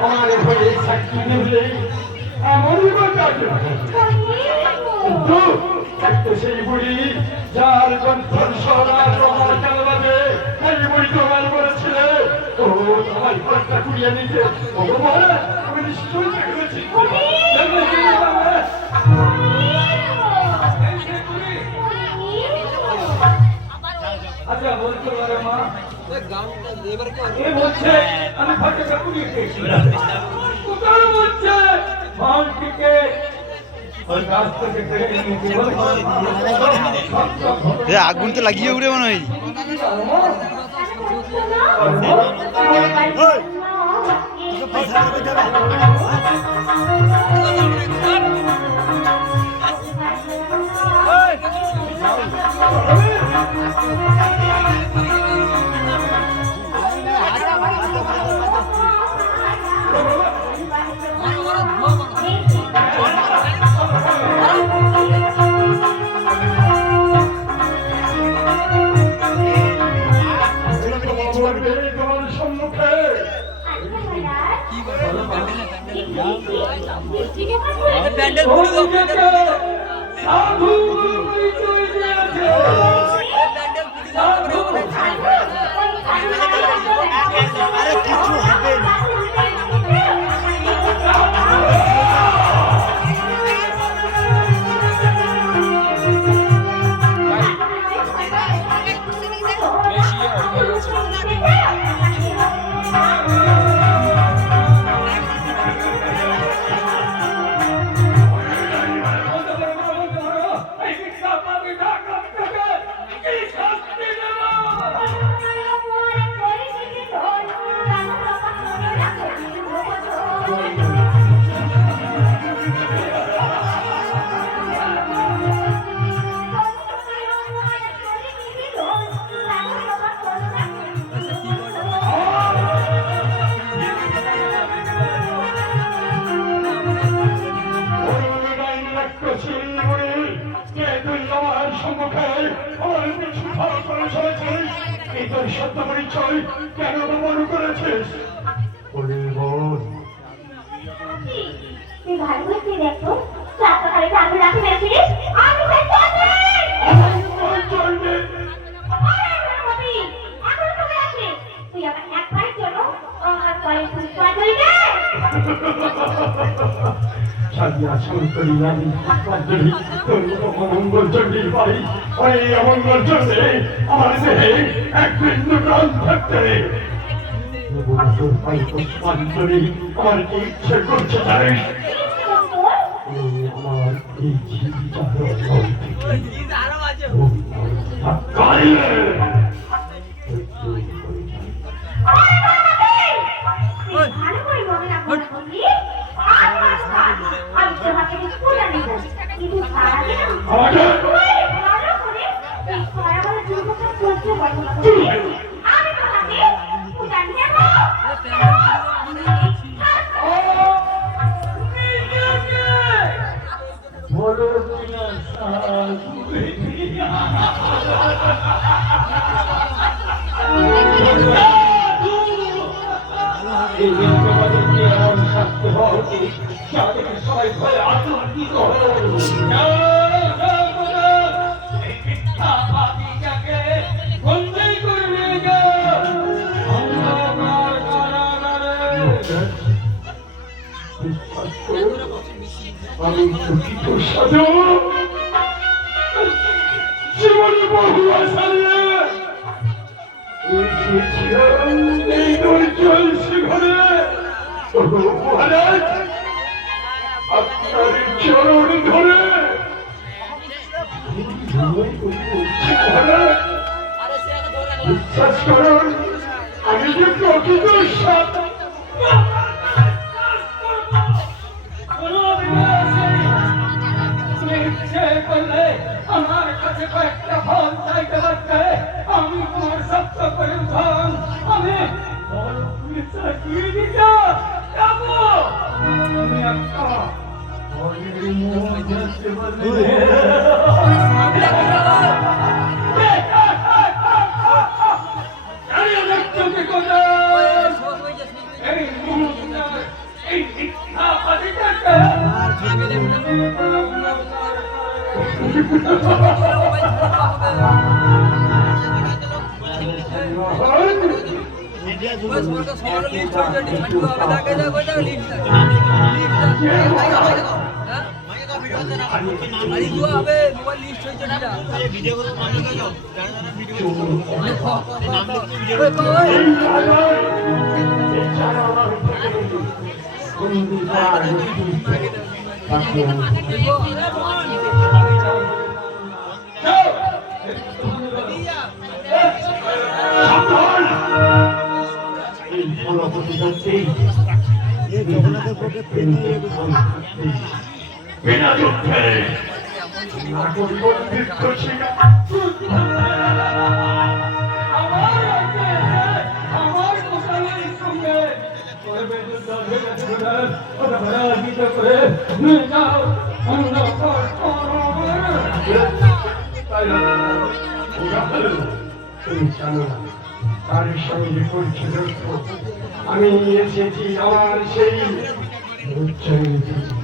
আমার হয়ে সাক্ষী নেবে এমনই সেই বুড়ি যার কণ্ঠর সরা তোমার কেন বাজে সেই বুড়ি তোমার বলেছিলে ও তোমার ঘরটা কুড়িয়ে নিতে আমি নিশ্চয়ই দেখেছি আচ্ছা বলতে পারে মা বলছে আমি ঘরটা কুড়িয়ে খেয়েছি কোথায় বলছে ভাঙটিকে আগুন তো লাগিয়ে উড়ে মনে হয় কেন মনে করেছিস তুই ভালো করে দেখো রাস্তাঘাটে আমি রাখি মেরেছিস আমি তুই আমার একবারের জন্য আমার পরে পুষ্পা করি না অমঙ্গল চণ্ডীর বাড়ি ওই অমঙ্গল চণ্ডী আমার দেহে এক বিন্দু প্রাণ থাকতে আমার কি ইচ্ছে করছে জানিস আমার এই জীবিকা সবাই ভয়ে আতঙ্কিত আমি দুঃখিত সাধু জীবনে বহু আশা নিয়ে এই দুর্জয় শিখরে মহারাজ আপনার চরণ ধরে বিশ্বাস করুন আমি যে প্রকৃত সাধু আমার কাছে কয়েকটা ফল চাইতে পারতে আমি তোমার সত্য করে উঠান আমি বিনা যুদ্ধে তার সঙ্গে পরিচয় আমি এসেছি আমার সেই উচ্চারণ